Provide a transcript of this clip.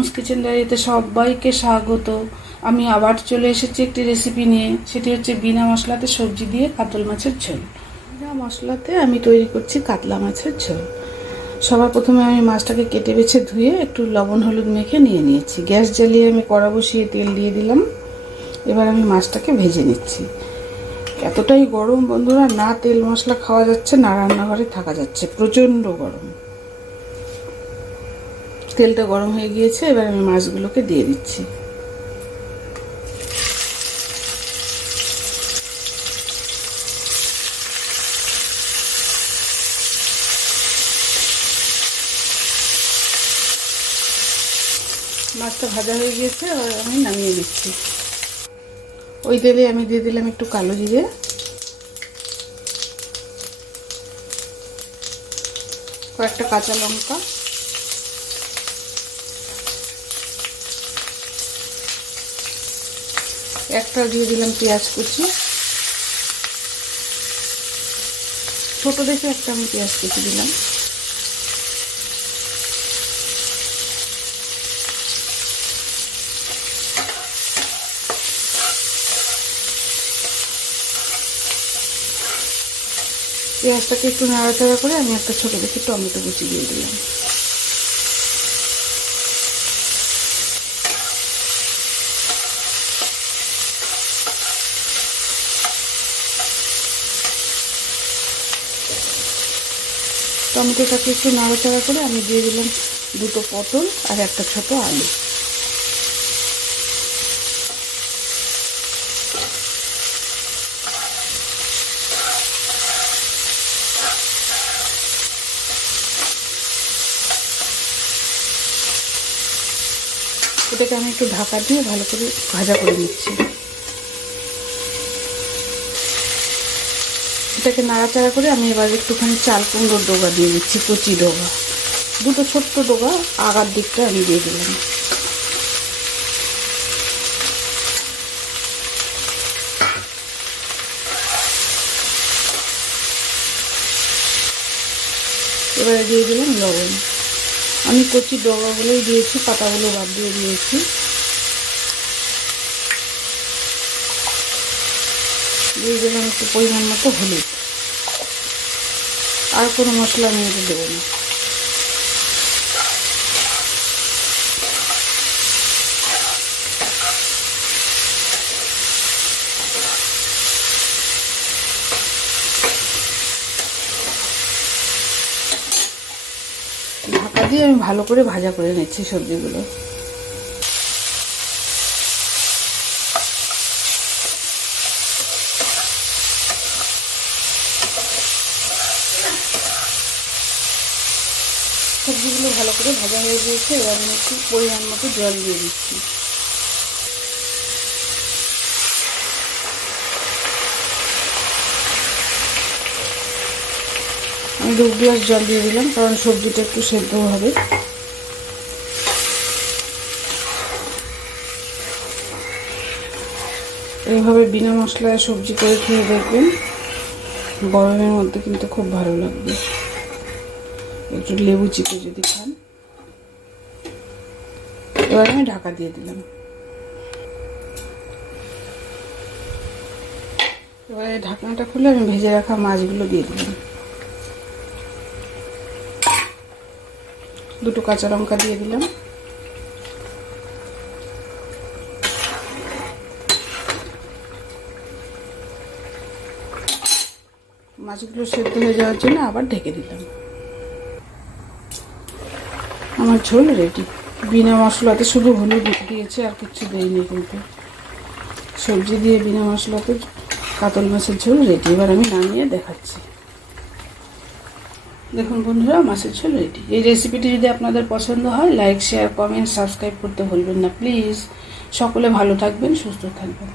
কুমুস kitchen ডায়েরিতে সবাইকে স্বাগত। আমি আবার চলে এসেছি একটি রেসিপি নিয়ে। সেটি হচ্ছে বিনা মশলাতে সবজি দিয়ে কাতল মাছের ঝোল। বিনা মশলাতে আমি তৈরি করছি কাতলা মাছের ঝোল। সবার প্রথমে আমি মাছটাকে কেটে বেছে ধুয়ে একটু লবণ, হলুদ মেখে নিয়ে নিয়েছি। গ্যাস জ্বালিয়ে আমি কড়া বসিয়ে তেল দিয়ে দিলাম। এবার আমি মাছটাকে ভেজে নিচ্ছি। এতটাই গরম বন্ধুরা, না তেল মশলা খাওয়া যাচ্ছে, না রান্নাঘরে থাকা যাচ্ছে। প্রচণ্ড গরম। তেলটা গরম হয়ে গিয়েছে, এবার আমি মাছগুলোকে দিয়ে দিচ্ছি। মাছটা ভাজা হয়ে গিয়েছে আর আমি নামিয়ে দিচ্ছি। ওই তেলে আমি দিয়ে দিলাম একটু কালো জিরে। কয়েকটা কাঁচা লঙ্কা। একটা দিয়ে দিলাম পেঁয়াজ কুচি। ছোট দেখে একটা আমি পেঁয়াজ কুচি দিলাম। পেঁয়াজটাকে একটু নাড়াচাড়া করে আমি একটা ছোটো দেখে টমেটো কুচি দিয়ে দিলাম। টমেটোটাকে একটু নাড়াচাড়া করে আমি দিয়ে দিলাম দুটো পটল আর একটা ছোট আলু। এটাকে আমি একটু ঢাকা দিয়ে ভালো করে ভাজা করে নিচ্ছি। এটাকে নাড়াচাড়া করে আমি এবার একটুখানি চাল কুমড়োর ডোগা দিয়ে দিচ্ছি, কচি ডোগা। দুটো ছোট্ট ডোগা, আগার দিকটা আমি দিয়ে দিলাম। এবারে দিয়ে দিলাম লবণ। আমি কচি ডগাগুলোই দিয়েছি, পাতাগুলো বাদ দিয়ে দিয়েছি। দিয়ে দিলাম একটু পরিমাণ মতো হলুদ। আর কোনো মশলা আমি এতে দেবো না। ঢাকা দিয়ে আমি ভালো করে ভাজা করে নিচ্ছি সবজিগুলো। সবজিগুলো ভালো করে ভাজা হয়ে গিয়েছে, এবার আমি একটু পরিমাণ মতো জল দিয়ে দিচ্ছি। আমি দু গ্লাস জল দিয়ে দিলাম, কারণ সবজিটা একটু সেদ্ধ হবে। এইভাবে বিনা মশলায় সবজি করে খেয়ে দেখবেন, গরমের মধ্যে কিন্তু খুব ভালো লাগবে। একটু লেবু চিপে যদি খান। এবার আমি ঢাকা দিয়ে দিলাম। এবারে ঢাকনাটা খুলে আমি ভেজে রাখা মাছগুলো দিয়ে দিলাম। দুটো কাঁচা লঙ্কা দিয়ে দিলাম। মাছগুলো সেদ্ধ হয়ে যাওয়ার জন্য আবার ঢেকে দিলাম। আমার ঝোল রেডি বিনা মশলাতে শুধু হলুদ দিয়েছে, আর কিছু দেয়নি কিন্তু। সবজি দিয়ে বিনা মশলাতে কাতল মাছের ঝোল রেডি এবার আমি নামিয়ে দেখাচ্ছি। দেখুন বন্ধুরা, মাছের ঝোল রেডি এই রেসিপিটি যদি আপনাদের পছন্দ হয় লাইক শেয়ার কমেন্ট সাবস্ক্রাইব করতে ভুলবেন না প্লিজ সকলে ভালো থাকবেন, সুস্থ থাকবেন।